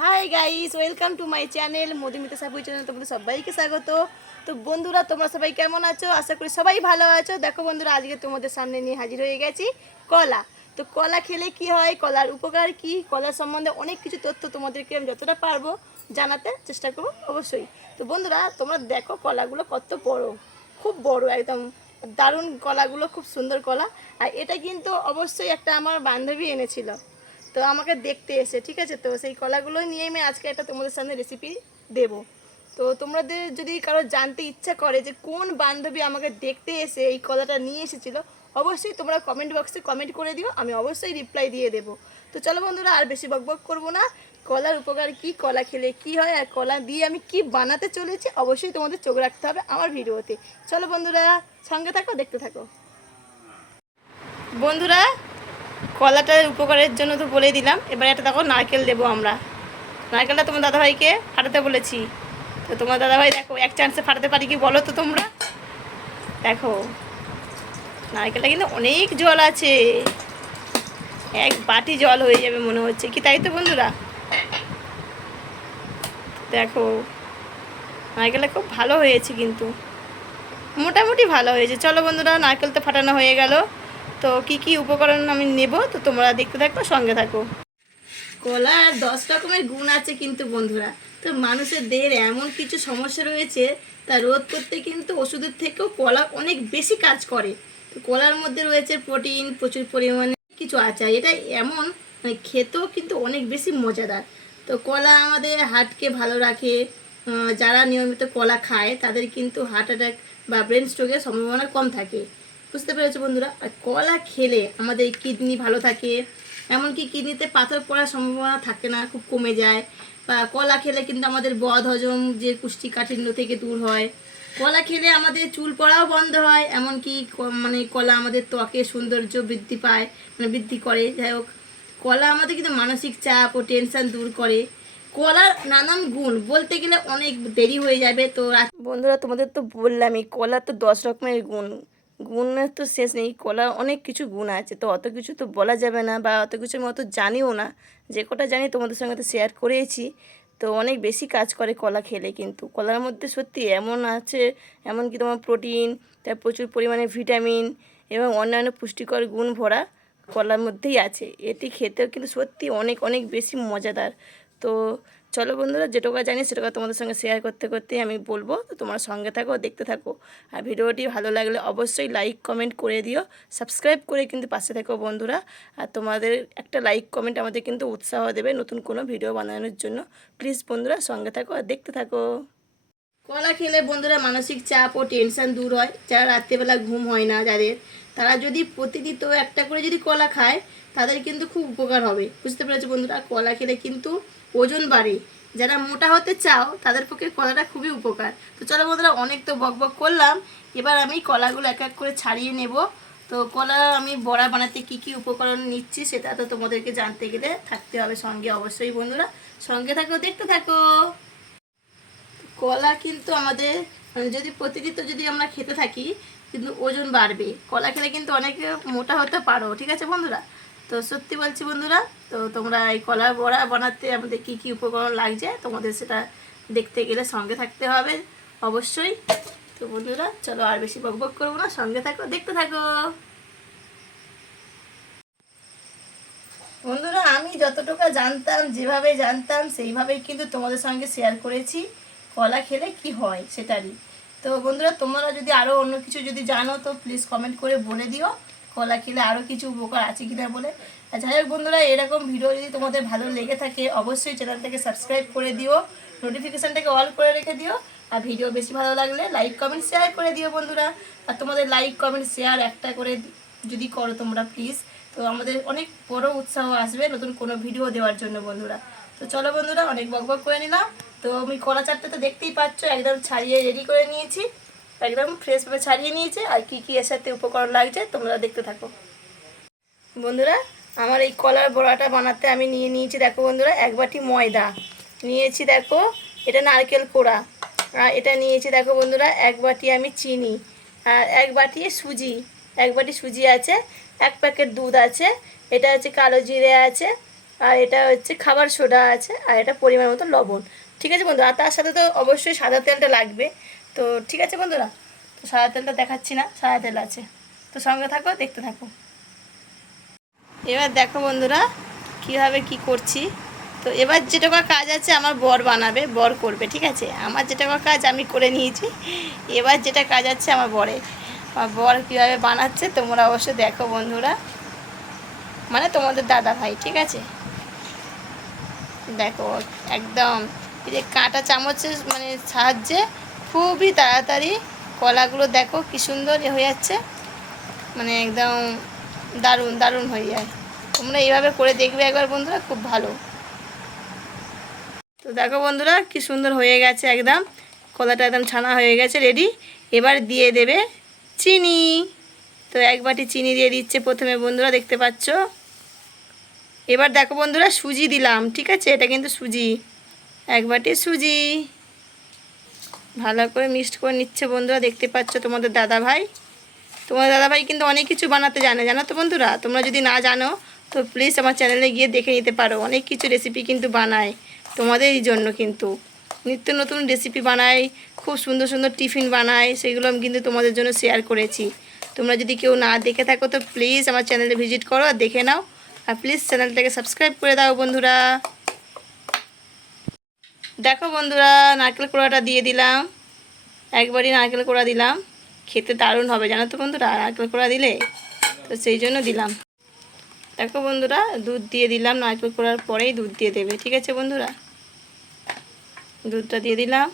Hi guys welcome to my channel Madhumita Sabu channel তোমাদের সবাইকে স্বাগত। তো বন্ধুরা, তোমরা সবাই কেমন আছো? আশা করি সবাই ভালো আছো। দেখো বন্ধুরা, আজকে তোমাদের সামনে নিয়ে হাজির হয়ে গেছি কলা। তো কলা খেলে কি হয়? কলার উপকার কি? কলা সম্বন্ধে অনেক কিছু তথ্য তোমাদেরকে আমি যতটা পারব জানাতে চেষ্টা করব, অবশ্যই। তো বন্ধুরা, তোমরা দেখো কলাগুলো কত বড়। খুব বড়, একদম দারুণ কলাগুলো, খুব সুন্দর কলা। আর এটা কিন্তু অবশ্যই একটা আমার বান্ধবী এনেছিল। তো আমাকে দেখতে এসে, ঠিক আছে? তো সেই কলাগুলো নিয়ে আমি আজকে একটা তোমাদের সামনে রেসিপি দেব। তো তোমাদের যদি কারও জানতে ইচ্ছা করে যে কোন বান্ধবী আমাকে দেখতে এসে এই কলাটা নিয়ে এসেছিল, অবশ্যই তোমরা কমেন্ট বক্সে কমেন্ট করে দিও, আমি অবশ্যই রিপ্লাই দিয়ে দেব। তো চলো বন্ধুরা, আর বেশি বকবক করব না। কলার উপকার কি? কলা খেলে কি হয়? আর কলা দিয়ে আমি কি বানাতে চলেছি? অবশ্যই তোমাদের চোখ রাখতে হবে আমার ভিডিওতে। চলো বন্ধুরা, সঙ্গে থাকো, দেখতে থাকো। বন্ধুরা কলাটার উপকারের জন্য তো বলে দিলাম। এবার একটা দেখো, নারকেল দেবো আমরা। নারকেলটা তোমার দাদাভাইকে ফাটাতে বলেছি। তো তোমার দাদাভাই দেখো, এক চান্সে ফাটাতে পারি কি বলো তো তোমরা? দেখো, নারকেলটা কিন্তু অনেক জল আছে। এক বাটি জল হয়ে যাবে মনে হচ্ছে। কি তাই তো বন্ধুরা? দেখো, নারকেলটা খুব ভালো হয়েছে কিন্তু। মোটামুটি ভালো হয়েছে। চলো বন্ধুরা, নারকেল তো ফাটানো হয়ে গেল। তো কি কি উপকরণ আমি নেব? তো তোমরা দেখতে থাকো, সঙ্গে থাকো। কলার দশ রকমের গুণ আছে কিন্তু বন্ধুরা। তো মানুষের দেহের এমন কিছু সমস্যা রয়েছে, তা রোধ করতে কিন্তু ওষুধের থেকেও কলা অনেক বেশি কাজ করে। কলার মধ্যে রয়েছে প্রোটিন, প্রচুর পরিমাণে কিছু আছে এটা এমন মানে খেতেও কিন্তু অনেক বেশি মজাদার। তো কলা আমাদের হার্টকে ভালো রাখে যারা নিয়মিত কলা খায়, তাদের কিন্তু হার্ট অ্যাটাক বা ব্রেন স্ট্রোকের সম্ভাবনা কম থাকে। বুঝতে পেরেছ বন্ধুরা? আর কলা খেলে আমাদের কিডনি ভালো থাকে। এমনকি কিডনিতে পাথর পড়ার সম্ভাবনা থাকে না, খুব কমে যায়। বা কলা খেলে কিন্তু আমাদের বদ হজম যে কুষ্টিকাঠিন্য থেকে দূর হয়। কলা খেলে আমাদের চুল পড়াও বন্ধ হয়, এমনকি মানে কলা আমাদের ত্বকে সৌন্দর্য বৃদ্ধি পায় মানে বৃদ্ধি করে। যাই হোক, কলা আমাদের কিন্তু মানসিক চাপ ও টেনশন দূর করে। কলার নানান গুণ, বলতে গেলে অনেক দেরি হয়ে যাবে। তো বন্ধুরা, তোমাদের তো বললামই, কলা তো দশ রকমের গুণ। গুণের তো শেষ নেই, কলার অনেক কিছু গুণ আছে, তো অত কিছু তো বলা যাবে না বা অত কিছু আমি অত জানিও না। যে কটা জানি তোমাদের সঙ্গে তো শেয়ার করেছি, তো অনেক বেশি কাজ করে কলা খেলে কিন্তু। কলার মধ্যে সত্যি এমন আছে, এমন কি তোমার প্রোটিন তার প্রচুর পরিমাণে ভিটামিন এবং অন্যান্য পুষ্টিকর গুণ ভরা কলার মধ্যেই আছে। এটি খেতেও কিন্তু সত্যি অনেক অনেক বেশি মজাদার। তো চলো বন্ধুরা, যেটুকু জানি সেটুকু তোমাদের সঙ্গে শেয়ার করতে করতেই আমি বলব। তো তোমার সঙ্গে থাকো, দেখতে থাকো। আর ভিডিওটি ভালো লাগলে অবশ্যই লাইক কমেন্ট করে দিও। সাবস্ক্রাইব করে কিন্তু পাশে থাকো বন্ধুরা। আর তোমাদের একটা লাইক কমেন্ট আমাদের কিন্তু উৎসাহ দেবে নতুন কোনো ভিডিও বানানোর জন্য। প্লিজ বন্ধুরা, সঙ্গে থাকো আর দেখতে থাকো। কলা খেলে বন্ধুরা মানসিক চাপ ও টেনশন দূর হয়। যারা রাত্রেবেলা ঘুম হয় না যাদের, তারা যদি প্রতিনিয়ত একটা করে যদি কলা খায়, তাদের কিন্তু খুব উপকার হবে। বুঝতে পেরেছ বন্ধুরা? কলা খেলে কিন্তু ওজন বাড়ে। যারা মোটা হতে চাও, তাদের পক্ষে কলাটা খুবই উপকার। তো চলো বন্ধুরা, অনেক তো বক বক করলাম। এবার আমি কলাগুলো এক এক করে ছাড়িয়ে নেব। তো কলা আমি বড়া বানাতে কি কি উপকরণ নিচ্ছি, সেটা তো তোমাদেরকে জানতে গেলে থাকতে হবে সঙ্গে অবশ্যই বন্ধুরা। সঙ্গে থাকো, দেখতে থাকো। কলা কিন্তু আমাদের মানে যদি প্রতিনিয়ত যদি আমরা খেতে থাকি, কিন্তু ওজন বাড়বে। কলা খেলে কিন্তু অনেকে মোটা হতে পারো, ঠিক আছে বন্ধুরা? তো সত্যি বলছি বন্ধুরা, তো তোমরা এই কলা বড়া বানাতে আমাদের কি কি উপকরণ লাগছে তোমাদের সেটা দেখতে গেলে সঙ্গে থাকতে হবে অবশ্যই। তো বন্ধুরা, চলো আর বেশি বক বক করব না, সঙ্গে থাকো, দেখতে থাকো। বন্ধুরা, আমি যতটুকু জানতাম, যেভাবে জানতাম, সেইভাবেই কিন্তু তোমাদের সঙ্গে শেয়ার করেছি কলা খেলে কি হয় সেটারই। তো বন্ধুরা, তোমরা যদি আরও অন্য কিছু যদি জানো, তো প্লিজ কমেন্ট করে বলে দিও। কলা খেলে আরও কিছু উপকার আছে কিনা বলে। আর যাই হোক বন্ধুরা, এরকম ভিডিও যদি তোমাদের ভালো লেগে থাকে, অবশ্যই চ্যানেলটাকে সাবস্ক্রাইব করে দিও নোটিফিকেশানটাকে অল করে রেখে দিও, আর ভিডিও বেশি ভালো লাগলে লাইক কমেন্ট শেয়ার করে দিও বন্ধুরা। আর তোমাদের লাইক কমেন্ট শেয়ার একটা করে যদি করো তোমরা প্লিজ তো আমাদের অনেক বড় উৎসাহ আসবে নতুন কোনো ভিডিও দেওয়ার জন্য বন্ধুরা। তো চলো বন্ধুরা, অনেক বক বক করে নিলাম। তো আমি কলা চারটে তো দেখতেই পাচ্ছ, একদম ছাড়িয়ে রেডি করে নিয়েছি। একদম ফ্রেশভাবে ছাড়িয়ে নিয়েছে। আর কি কি এর সাথে উপকরণ লাগছে, তোমরা দেখতে থাকো। বন্ধুরা, আমার এই কলার বড়াটা বানাতে আমি নিয়ে নিয়েছি, দেখো বন্ধুরা, এক বাটি ময়দা। নিয়েছি দেখো, এটা নারকেল কোড়া। আর এটা নিয়েছি দেখো বন্ধুরা, এক বাটি আমি চিনি। আর এক বাটি সুজি, এক বাটি সুজি আছে, এক প্যাকেট দুধ আছে, এটা হচ্ছে কালো জিরে আছে, আর এটা হচ্ছে খাবার সোডা আছে, আর এটা পরিমাণ মতো লবণ। ঠিক আছে বন্ধু আর তার সাথে তো অবশ্যই সাদা তেলটা লাগবে। তো ঠিক আছে বন্ধুরা, তো সাদা তেলটা দেখাচ্ছি না, সাদা তেল আছে। তো সঙ্গে থাকো, দেখতে থাকো। এবার দেখো বন্ধুরা, কীভাবে কি করছি। তো এবার যেটুকু কাজ আছে, আমার বর বানাবে, বর করবে, ঠিক আছে? আমার যেটুকু কাজ আমি করে নিয়েছি। এবার যেটা কাজ আছে, আমার বরে আমার বর কীভাবে বানাচ্ছে, তোমরা অবশ্য দেখো বন্ধুরা। মানে তোমাদের দাদা ভাই, ঠিক আছে? দেখো, একদম। এই যে কাঁটা চামচের মানে সাহায্যে খুবই তাড়াতাড়ি কলাগুলো দেখো কি সুন্দর হয়ে যাচ্ছে। মানে একদম দারুণ দারুণ হয়ে যায়। তোমরা এইভাবে করে দেখবে একবার বন্ধুরা, খুব ভালো। তো দেখো বন্ধুরা, কি সুন্দর হয়ে গেছে একদম। কলাটা একদম ছানা হয়ে গেছে রেডি এবার দিয়ে দেবে চিনি। তো এক বাটি চিনি দিয়ে দিচ্ছে প্রথমে বন্ধুরা, দেখতে পাচ্ছ? এবার দেখো বন্ধুরা, সুজি দিলাম, ঠিক আছে? এটা কিন্তু সুজি। এক বাটি সুজি। ভালো করে মিক্সড করে নিচ্ছে বন্ধুরা, দেখতে পাচ্ছ তোমাদের দাদা ভাই তোমাদের দাদা ভাই কিন্তু অনেক কিছু বানাতে জানে, জানো তো বন্ধুরা? তোমরা যদি না জানো, তো প্লিজ আমার চ্যানেলে গিয়ে দেখে নিতে পারো। অনেক কিছু রেসিপি কিন্তু বানায় তোমাদেরই জন্য কিন্তু। নিত্য নতুন রেসিপি বানায়, খুব সুন্দর সুন্দর টিফিন বানায়, সেগুলো আমি কিন্তু তোমাদের জন্য শেয়ার করেছি। তোমরা যদি কেউ না দেখে থাকো, তো প্লিজ আমার চ্যানেলে ভিজিট করো আর দেখে নাও। আর প্লিজ চ্যানেলটাকে সাবস্ক্রাইব করে দাও বন্ধুরা। দেখো বন্ধুরা, নারকেল কোড়াটা দিয়ে দিলাম। একবারই নারকেল কোড়া দিলাম। খেতে দারুণ হবে, জানো তো বন্ধুরা, নারকেল কোড়া দিলে? তো সেই জন্য দিলাম। দেখো বন্ধুরা, দুধ দিয়ে দিলাম, নারকেল কোড়ার পরেই দুধ দিয়ে দেবে, ঠিক আছে বন্ধুরা? দুধটা দিয়ে দিলাম।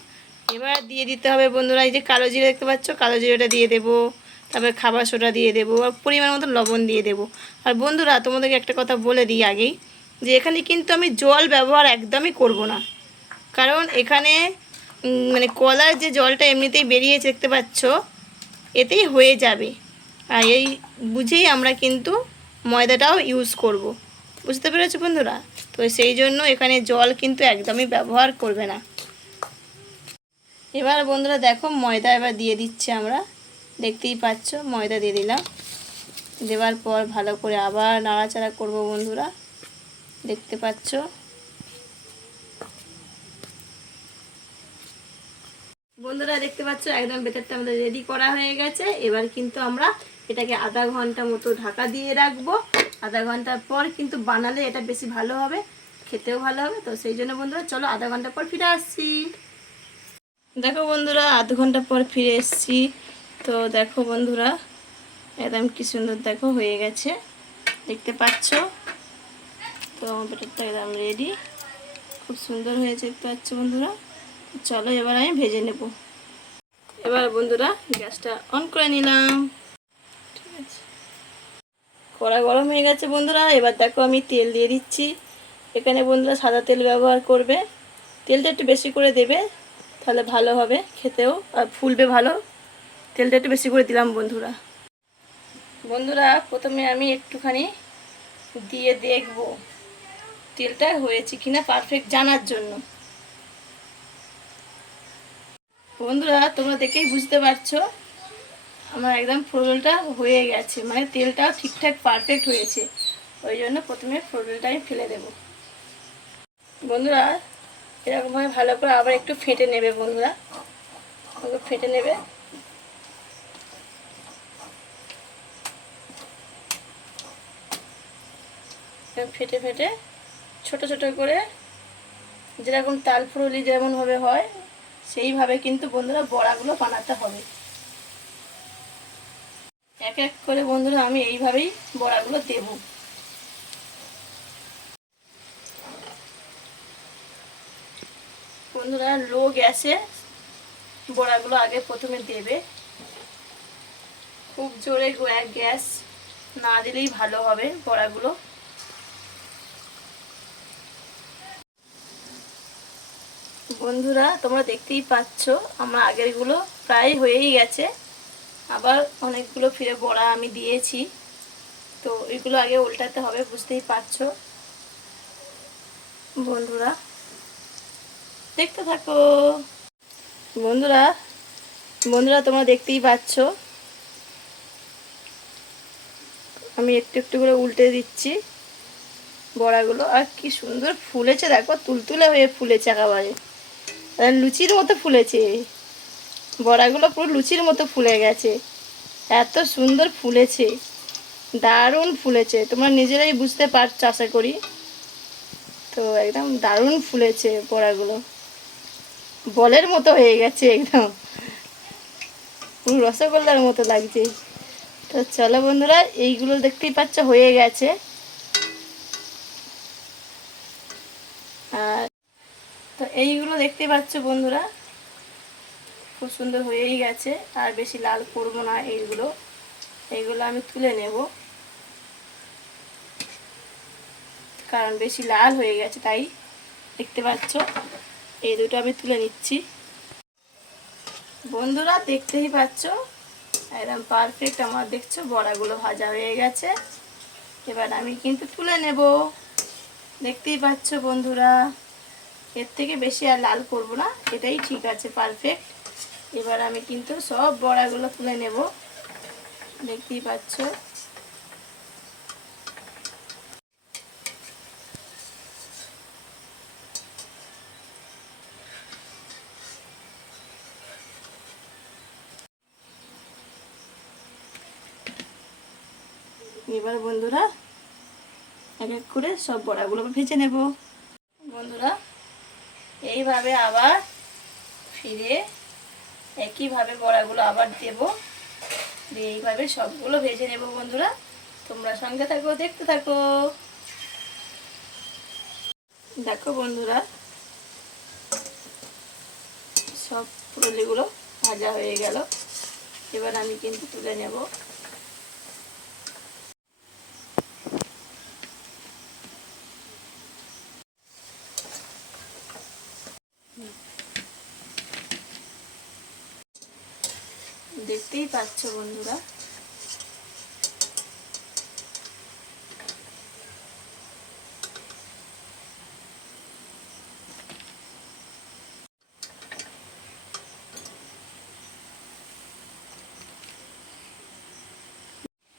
এবার দিয়ে দিতে হবে বন্ধুরা, এই যে কালো জিরে দেখতে পাচ্ছ, কালো জিরেটা দিয়ে দেবো। তারপরে খাবার সোডা দিয়ে দেবো, আর পরিমাণ মতো লবণ দিয়ে দেবো। আর বন্ধুরা, তোমাদেরকে একটা কথা বলে দিই আগেই, যে এখানে কিন্তু আমি জল ব্যবহার একদমই করব না। কারণ এখানে মানে কলার যে জলটা এমনিতেই বেরিয়েছে দেখতে পাচ্ছ, এতেই হয়ে যাবে। আর এই বুঝেই আমরা কিন্তু ময়দাটাও ইউজ করব। বুঝতে পেরেছ বন্ধুরা? তো সেই জন্য এখানে জল কিন্তু একদমই ব্যবহার করবে না। এবার বন্ধুরা দেখো, ময়দা এবার দিয়ে দিচ্ছে আমরা। দেখতেই পাচ্ছ, ময়দা দিয়ে দিলাম। দেওয়ার পর ভালো করে আবার নাড়াচাড়া করব বন্ধুরা। দেখতে পাচ্ছ? বন্ধুরা দেখতে পাচ্ছ, একদম বেটারটা আমাদের রেডি করা হয়ে গেছে। এবার কিন্তু আমরা এটাকে আধা ঘণ্টা মতো ঢাকা দিয়ে রাখব। আধা ঘণ্টার পর কিন্তু বানালে এটা বেশি ভালো হবে, খেতেও ভালো হবে। তো সেই জন্য বন্ধুরা, চলো আধা ঘণ্টা পর ফিরে আসছি। দেখো বন্ধুরা, আধ ঘণ্টা পর ফিরে এসেছি। তো দেখো বন্ধুরা, একদম কি সুন্দর দেখো, হয়ে গেছে। দেখতে পাচ্ছ? তো বেটারটা একদম রেডি খুব সুন্দর হয়েছে, দেখতে পাচ্ছ বন্ধুরা? চলো এবার আমি ভেজে নেব। এবার বন্ধুরা গ্যাসটা অন করে নিলাম। ঠিক আছে। কড়া গরম হয়ে গেছে বন্ধুরা, এবার দেখো আমি তেল দিয়ে দিচ্ছি। এখানে বন্ধুরা সাদা তেল ব্যবহার করবে। তেলটা একটু বেশি করে দেবে, তাহলে ভালো হবে খেতেও, আর ফুলবে ভালো। তেলটা একটু বেশি করে দিলাম বন্ধুরা। বন্ধুরা প্রথমে আমি একটুখানি দিয়ে দেখব তেলটা হয়েছে কিনা পারফেক্ট জানার জন্য। বন্ধুরা, তোমরা দেখেই বুঝতে পারছ, আমার একদম ফোড়নটা হয়ে গেছে মানে তেলটাও ঠিকঠাক পারফেক্ট হয়েছে। ওই জন্য প্রথমে ফোড়নটা আমি ফেলে দেব। বন্ধুরা, এরকমভাবে ভালো করে আবার একটু ফেটে নেবে বন্ধুরা। ফেটে নেবে। ফেটে ফেটে ছোট ছোট করে যেরকম তাল ফুরুলি যেমনভাবে হয় সেইভাবে কিন্তু বন্ধুরা বড়াগুলো বানাতে হবে। এক এক করে বন্ধুরা আমি এইভাবেই বড়াগুলো দেব। বন্ধুরা লো গ্যাসে বড়াগুলো আগে প্রথমে দেবে। খুব জোরে গ্যাস না দিলেই ভালো হবে বড়াগুলো। বন্ধুরা, তোমরা দেখতেই পাচ্ছ, আমার আগেরগুলো প্রায় হয়েই গেছে। আবার অনেকগুলো ফিরে বড়া আমি দিয়েছি। তো এগুলো আগে উল্টাতে হবে, বুঝতেই পারছ। বন্ধুরা, দেখতে থাকো। বন্ধুরা বন্ধুরা, তোমরা দেখতেই পাচ্ছ। আমি একটু একটু করে উল্টে দিচ্ছি বড়াগুলো। আর কি সুন্দর ফুলেছে, দেখো, তুলতুলে হয়ে ফুলেছে একেবারে। লুচির মতো ফুলেছে। বড়াগুলো পুরো লুচির মতো ফুলে গেছে। এত সুন্দর ফুলেছে। দারুণ ফুলেছে। তোমরা নিজেরাই বুঝতে পারছ, আশা করি। তো একদম দারুণ ফুলেছে বড়াগুলো। বলের মতো হয়ে গেছে একদম। পুরো রসগোল্লার মতো লাগছে। তো চলো বন্ধুরা, এইগুলো দেখতেই পাচ্ছ, হয়ে গেছে আর তো এইগুলো দেখতে পাচ্ছ বন্ধুরা, খুব সুন্দর হয়েই গেছে, আর বেশি লাল করব না এইগুলো। এইগুলো আমি তুলে নেব, কারণ বেশি লাল হয়ে গেছে তাই দেখতে পাচ্ছ, এই দুটো আমি তুলে নিচ্ছি। বন্ধুরা দেখতেই পাচ্ছ, একদম পারফেক্ট আমার, দেখছ? বড়াগুলো ভাজা হয়ে গেছে। এবার আমি কিন্তু তুলে নেব। দেখতেই পাচ্ছ বন্ধুরা এর থেকে বেশি আর লাল করব না, এটাই ঠিক আছে পারফেক্ট এবার আমি কিন্তু সব বড়াগুলো তুলে নেব। দেখতেই পাচ্ছ। এবার বন্ধুরা, এক এক করে সব বড়াগুলো ভেজে নেব। বন্ধুরা এইভাবে আবার ফিরে একইভাবে বড়াগুলো আবার দেব। দিয়ে এইভাবে সবগুলো ভেজে নেব বন্ধুরা। তোমরা সঙ্গে থাকো, দেখতে থাকো। দেখো বন্ধুরা, সব পুরলিগুলো ভাজা হয়ে গেল। এবার আমি কিন্তু তুলে নেব। দেখতেই পাচ্ছ বন্ধুরা।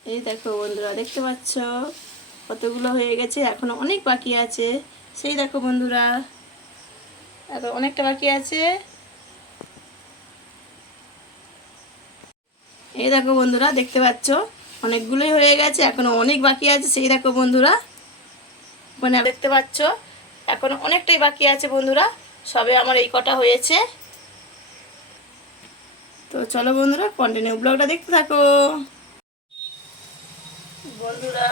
এই দেখো বন্ধুরা, দেখতে পাচ্ছ? কতগুলো হয়ে গেছে, এখনও অনেক বাকি আছে। সেই দেখো বন্ধুরা এখন অনেকটা বাকি আছে। এই দেখো বন্ধুরা, দেখতে পাচ্ছ? অনেকগুলোই হয়ে গেছে, এখনও অনেক বাকি আছে। সেই দেখো বন্ধুরা মানে দেখতে পাচ্ছ? এখনও অনেকটাই বাকি আছে বন্ধুরা, সবে আমার এই কটা হয়েছে। তো চলো বন্ধুরা কন্টিনিউ ব্লগটা দেখতে থাকো। বন্ধুরা,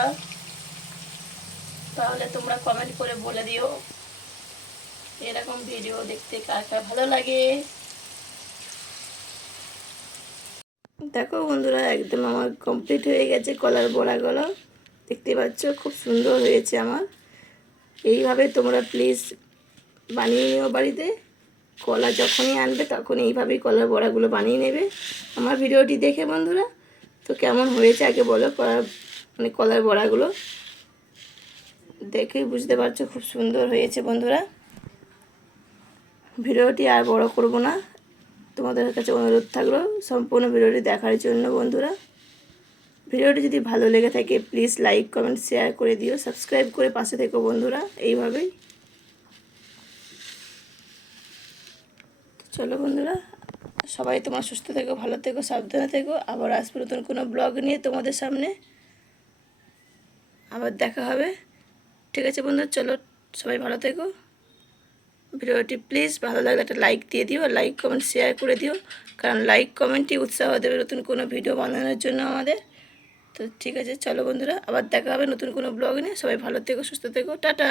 তাহলে তোমরা কমেন্ট করে বলে দিও, এরকম ভিডিও দেখতে কার কার ভালো লাগে। দেখো বন্ধুরা, একদম আমার কমপ্লিট হয়ে গেছে কলার বড়াগুলো। দেখতে পাচ্ছ, খুব সুন্দর হয়েছে আমার। এইভাবে তোমরা প্লিজ বানিয়ে নিও বাড়িতে। কলা যখনই আনবে তখন এইভাবেই কলার বড়াগুলো বানিয়ে নেবে। আমার ভিডিওটি দেখে বন্ধুরা, তো কেমন হয়েছে আগে বলো কলার মানে কলার বড়াগুলো। দেখেই বুঝতে পারছ খুব সুন্দর হয়েছে বন্ধুরা। ভিডিওটি আর বড় করব না তোমাদের কাছে অনুরোধ থাকল সম্পূর্ণ ভিডিওটি দেখার জন্য বন্ধুরা। ভিডিওটি যদি ভালো লেগে থাকে প্লিজ লাইক কমেন্ট শেয়ার করে দিও সাবস্ক্রাইব করে পাশে থেকো বন্ধুরা, এইভাবেই। চলো বন্ধুরা, সবাই তোমার সুস্থ থেকো, ভালো থেকো, সাবধানে থেকো। আবার আসব নতুন কোনো ব্লগ নিয়ে তোমাদের সামনে। আবার দেখা হবে। ঠিক আছে বন্ধুরা, চলো সবাই ভালো থেকো। ভিডিওটি প্লিজ ভালো লাগলে একটা লাইক দিয়ে দিও আর লাইক, কমেন্ট শেয়ার করে দিও। কারণ লাইক, কমেন্টই উৎসাহ দেবে নতুন কোনো ভিডিও বানানোর জন্য আমাদের। তো ঠিক আছে, চলো বন্ধুরা, আবার দেখা হবে নতুন কোনো ব্লগ নিয়ে। সবাই ভালো থেকো, সুস্থ থেকো, টাটা।